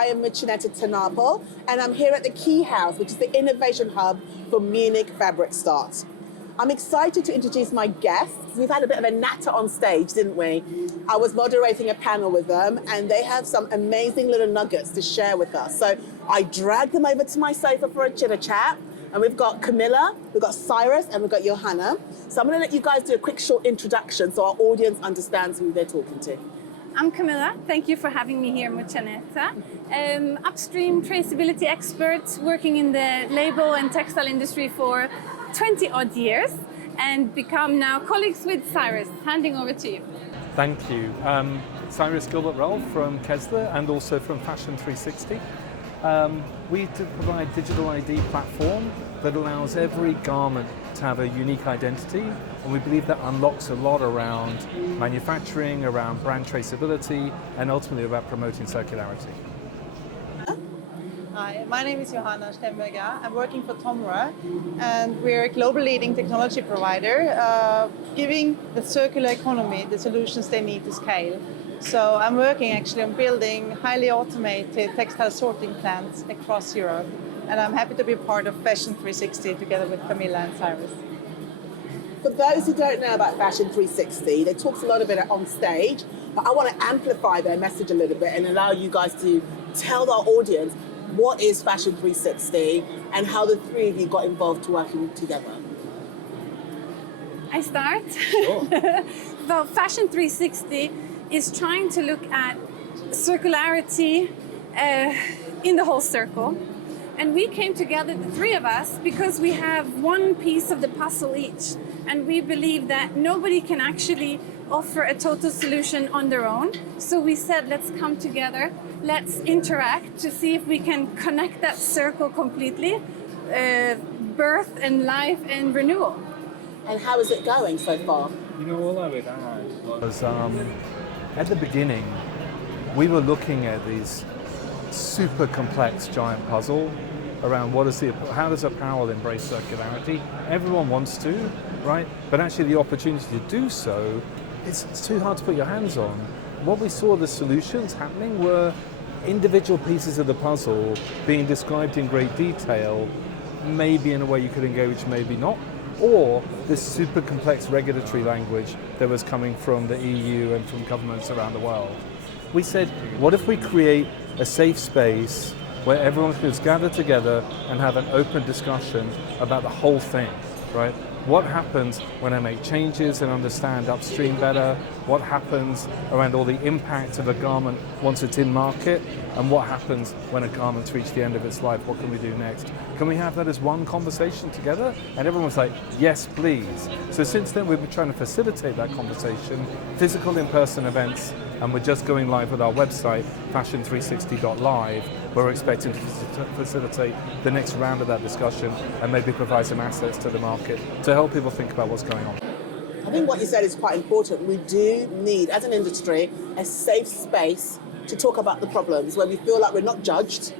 I am Muchaneta to Napel, and I'm here at the Key House, which is the innovation hub for Munich Fabric Start. I'm excited to introduce my guests. We've had a bit of a natter on stage, didn't we? I was moderating a panel with them, and they have some amazing little nuggets to share with us. So I dragged them over to my sofa for a chitter chat. And we've got Camilla, we've got Cyrus, and we've got Johanna. So I'm going to let you guys do a quick short introduction so our audience understands who they're talking to. I'm Camilla. Thank you for having me here, Muchaneta. Upstream traceability expert working in the label and textile industry for 20 odd years and become now colleagues with Cyrus. Handing over to you. Thank you. Cyrus Gilbert-Ralph from Kessler and also from Fashion360. We provide digital ID platform that allows every garment to have a unique identity, and we believe that unlocks a lot around manufacturing, around brand traceability, and ultimately about promoting circularity. Hi, my name is Johanna Stemberger. I'm working for Tomra, and we're a global leading technology provider, giving the circular economy the solutions they need to scale. So I'm working actually on building highly automated textile sorting plants across Europe, and I'm happy to be part of Fashion360 together with Camilla and Cyrus. For those who don't know about Fashion360, they talk a lot about it on stage, but I want to amplify their message a little bit and allow you guys to tell our audience what is Fashion360 and how the three of you got involved to working together. I start? Sure. So Fashion360 is trying to look at circularity in the whole circle. And we came together, the three of us, because we have one piece of the puzzle each. And we believe that nobody can actually offer a total solution on their own. So we said, let's come together, let's interact to see if we can connect that circle completely, birth and life and renewal. And how is it going so far? You know, all I would add was at the beginning, we were looking at these super complex giant puzzle around how does apparel embrace circularity? Everyone wants to, right? But actually the opportunity to do so, it's too hard to put your hands on. What we saw the solutions happening were individual pieces of the puzzle being described in great detail, maybe in a way you could engage, maybe not, or this super complex regulatory language that was coming from the EU and from governments around the world. We said, what if we create a safe space where everyone can just gather together and have an open discussion about the whole thing, right? What happens when I make changes and understand upstream better? What happens around all the impact of a garment once it's in market? And what happens when a garment's reached the end of its life? What can we do next? Can we have that as one conversation together? And everyone was like, yes, please. So since then, we've been trying to facilitate that conversation, physical in-person events, and we're just going live with our website, fashion360.live, where we're expecting to facilitate the next round of that discussion and maybe provide some assets to the market to help people think about what's going on. I think what you said is quite important. We do need, as an industry, a safe space to talk about the problems where we feel like we're not judged,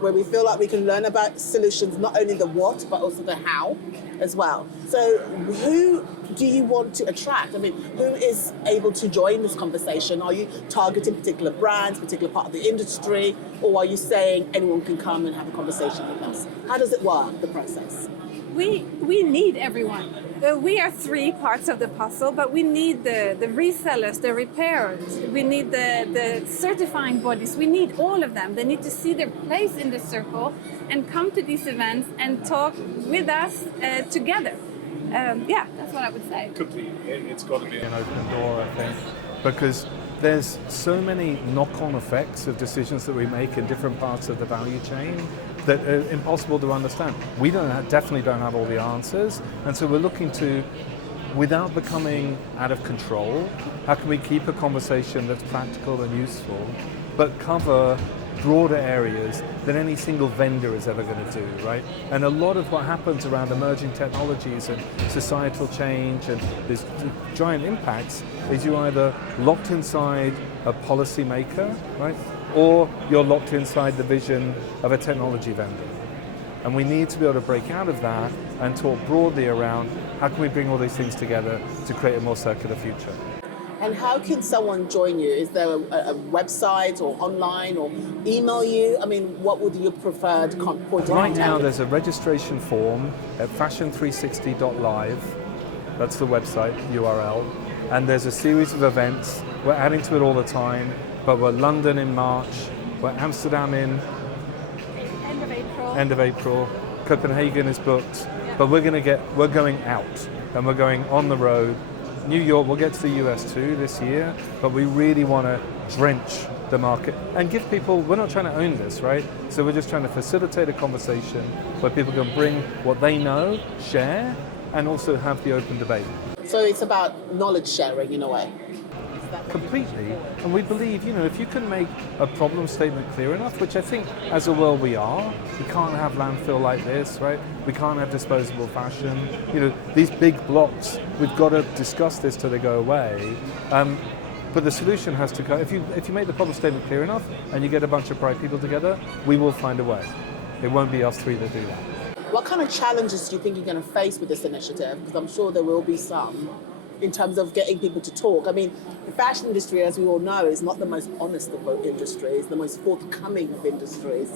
where we feel like we can learn about solutions, not only the what, but also the how as well. So who do you want to attract? I mean, who is able to join this conversation? Are you targeting particular brands, particular part of the industry, or are you saying anyone can come and have a conversation with us? How does it work, the process? We need everyone. We are three parts of the puzzle, but we need the resellers, the repairers, we need the certifying bodies, we need all of them. They need to see their place in the circle and come to these events and talk with us together. Yeah, that's what I would say. It's got to be an open door, I think, because there's so many knock-on effects of decisions that we make in different parts of the value chain that are impossible to understand. We definitely don't have all the answers, and so we're looking to, without becoming out of control, how can we keep a conversation that's practical and useful, but cover broader areas than any single vendor is ever going to do, right? And a lot of what happens around emerging technologies and societal change and these giant impacts is you're either locked inside a policy maker, right? Or you're locked inside the vision of a technology vendor. And we need to be able to break out of that and talk broadly around how can we bring all these things together to create a more circular future. And how can someone join you? Is there a website or online or email you? I mean, what would your preferred point of Right contact now be? there's a registration form at fashion360.live. That's the website URL. And there's a series of events. We're adding to it all the time, but we're London in March, we're Amsterdam in end of April. Copenhagen is booked, but we're going out and we're going on the road. New York, we'll get to the US too this year, but we really want to drench the market and give people, we're not trying to own this, right? So we're just trying to facilitate a conversation where people can bring what they know, share, and also have the open debate. So it's about knowledge sharing in a way. Completely, and we believe, if you can make a problem statement clear enough, which I think as a world we are, we can't have landfill like this, right? We can't have disposable fashion. These big blocks, we've got to discuss this till they go away. But the solution has to go, if you make the problem statement clear enough and you get a bunch of bright people together, we will find a way. It won't be us three that do that. What kind of challenges do you think you're going to face with this initiative? Because I'm sure there will be some in terms of getting people to talk. I mean, the fashion industry, as we all know, is not the most honest of industries, the most forthcoming of industries.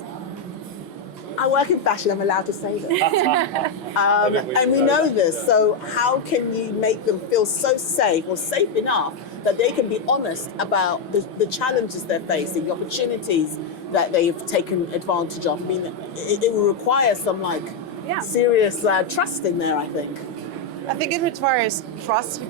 I work in fashion, I'm allowed to say this. And we know this, so how can you make them feel so safe or safe enough that they can be honest about the challenges they're facing, the opportunities that they've taken advantage of? I mean, it will require some serious trust in there, I think. I think it requires trust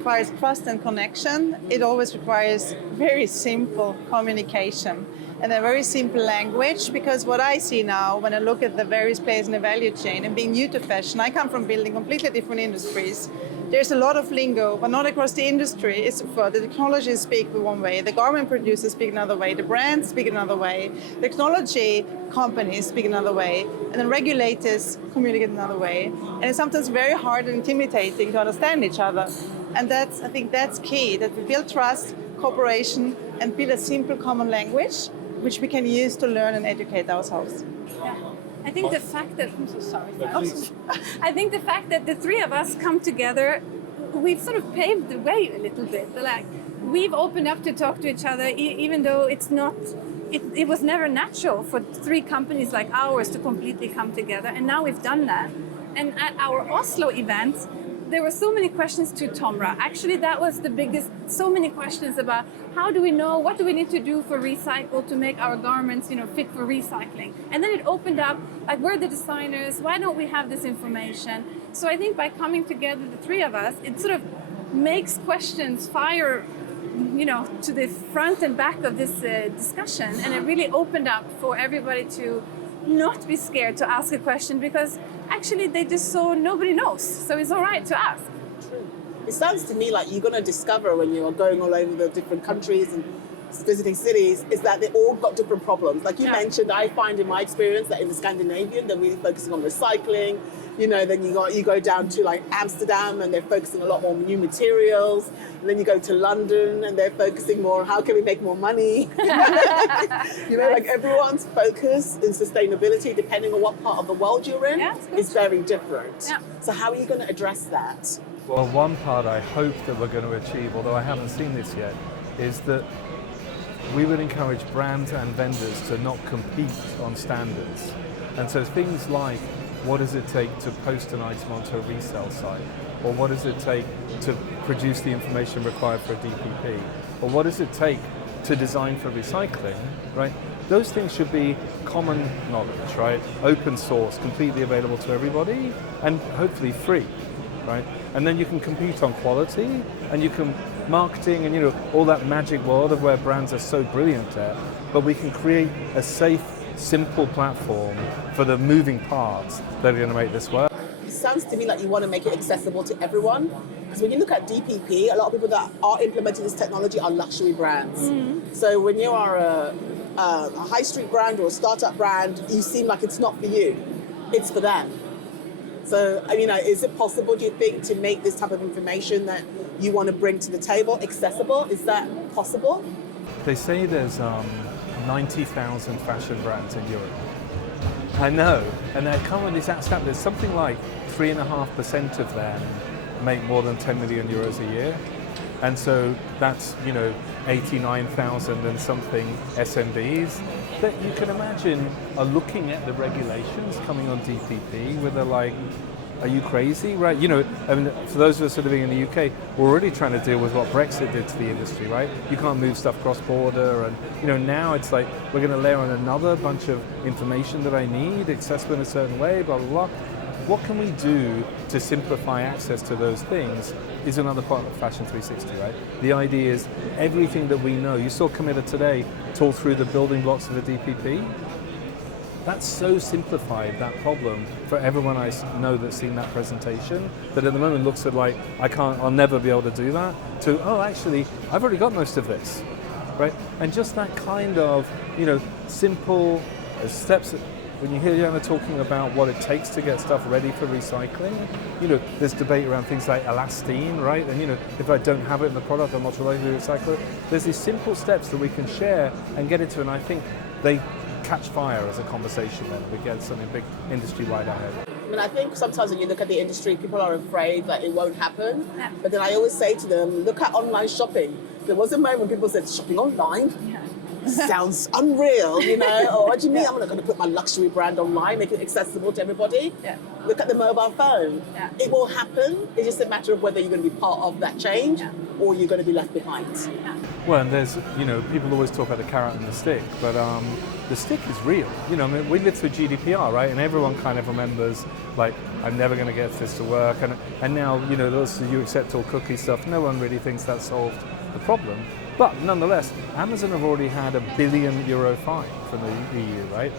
and connection. It always requires very simple communication and a very simple language, because what I see now when I look at the various players in the value chain and being new to fashion, I come from building completely different industries. There's a lot of lingo, but not across the industry. It's for the technologists speak one way, the garment producers speak another way, the brands speak another way, the technology companies speak another way, and the regulators communicate another way. And it's sometimes very hard and intimidating to understand each other. And I think that's key, that we build trust, cooperation, and build a simple common language which we can use to learn and educate ourselves. Yeah. I think the fact that I think the fact that the three of us come together, we've sort of paved the way a little bit. Like, we've opened up to talk to each other, even though it was never natural for three companies like ours to completely come together. And now we've done that. And at our Oslo event, there were so many questions to Tomra. Actually, that was the biggest, so many questions about how do we know, what do we need to do for recycle to make our garments, fit for recycling? And then it opened up, like, we're the designers, why don't we have this information? So I think by coming together, the three of us, it sort of makes questions fire, to the front and back of this discussion. And it really opened up for everybody to not be scared to ask a question, because actually they just saw nobody knows, so it's all right to ask. True. It sounds to me like you're going to discover when you're going all over the different countries and visiting cities is that they all got different problems. Like you mentioned, I find in my experience that in the Scandinavian, they're really focusing on recycling. Then you go down to like Amsterdam and they're focusing a lot more on new materials. And then you go to London and they're focusing more on how can we make more money. Like everyone's focus in sustainability, depending on what part of the world you're in, is very different. Yeah. So how are you going to address that? Well, one part I hope that we're going to achieve, although I haven't seen this yet, is that we would encourage brands and vendors to not compete on standards. And so things like, what does it take to post an item onto a resale site? Or what does it take to produce the information required for a DPP? Or what does it take to design for recycling, right? Those things should be common knowledge, right? Open source, completely available to everybody, and hopefully free, right? And then you can compete on quality, and you can marketing and all that magic world of where brands are so brilliant at, but we can create a safe, simple platform for the moving parts that are going to make this work. It sounds to me like you want to make it accessible to everyone, because when you look at DPP, a lot of people that are implementing this technology are luxury brands. Mm-hmm. So when you are a high street brand or a startup brand, you seem like it's not for you, it's for them. So, is it possible, do you think, to make this type of information that you want to bring to the table accessible? Is that possible? They say there's 90,000 fashion brands in Europe. I know, and they come with this stat. There's something like 3.5% of them make more than 10 million euros a year. And so that's, 89,000 and something SMBs that you can imagine are looking at the regulations coming on DPP where they're like, are you crazy, right? For those of us who are living in the UK, we're already trying to deal with what Brexit did to the industry, right? You can't move stuff cross-border, and now it's like we're going to layer on another bunch of information that I need, accessible in a certain way, blah, blah, blah. What can we do to simplify access to those things is another part of Fashion 360, right? The idea is everything that we know. You saw Camilla today talk through the building blocks of the DPP. That's so simplified, that problem, for everyone I know that's seen that presentation, that at the moment looks at like, I'll never be able to do that, to, oh, actually, I've already got most of this, right? And just that kind of, simple steps. When you hear Jana talking about what it takes to get stuff ready for recycling, there's debate around things like elastine, right? And if I don't have it in the product, I'm not likely to recycle it. There's these simple steps that we can share and get into, and I think they catch fire as a conversation, and we get something big industry-wide ahead. I think sometimes when you look at the industry, people are afraid that it won't happen. Yeah. But then I always say to them, look at online shopping. There was a moment when people said, shopping online? Yeah. Sounds unreal, or what do you mean? I'm not going to put my luxury brand online, make it accessible to everybody. Yeah. Look at the mobile phone. Yeah. It will happen. It's just a matter of whether you're going to be part of that change or you're going to be left behind. Yeah. Well, and there's, people always talk about the carrot and the stick, but the stick is real. We lived through GDPR, right? And everyone kind of remembers, like, I'm never going to get this to work. And now, those you accept all cookie stuff, no one really thinks that solved the problem. But nonetheless, Amazon have already had a €1 billion fine from the EU, right?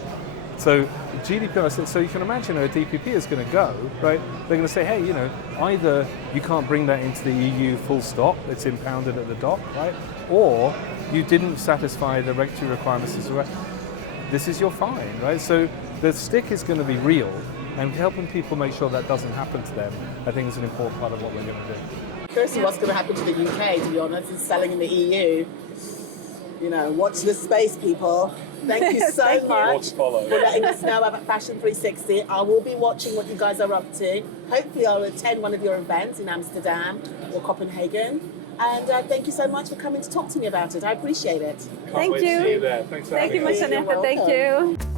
So GDPR, so you can imagine how a DPP is going to go, right? They're going to say, hey, either you can't bring that into the EU full stop, it's impounded at the dock, right? Or you didn't satisfy the regulatory requirements as well. This is your fine, right? So the stick is going to be real, and helping people make sure that doesn't happen to them, I think is an important part of what we're going to do. Firstly, what's going to happen to the UK, to be honest, is selling in the EU. Watch this space, people. Thank you so much for letting us know about Fashion 360. I will be watching what you guys are up to. Hopefully I'll attend one of your events in Amsterdam or Copenhagen. And thank you so much for coming to talk to me about it. I appreciate it. Can't wait to see you there. Thanks for having us. Thank you, Muchaneta. Thank you.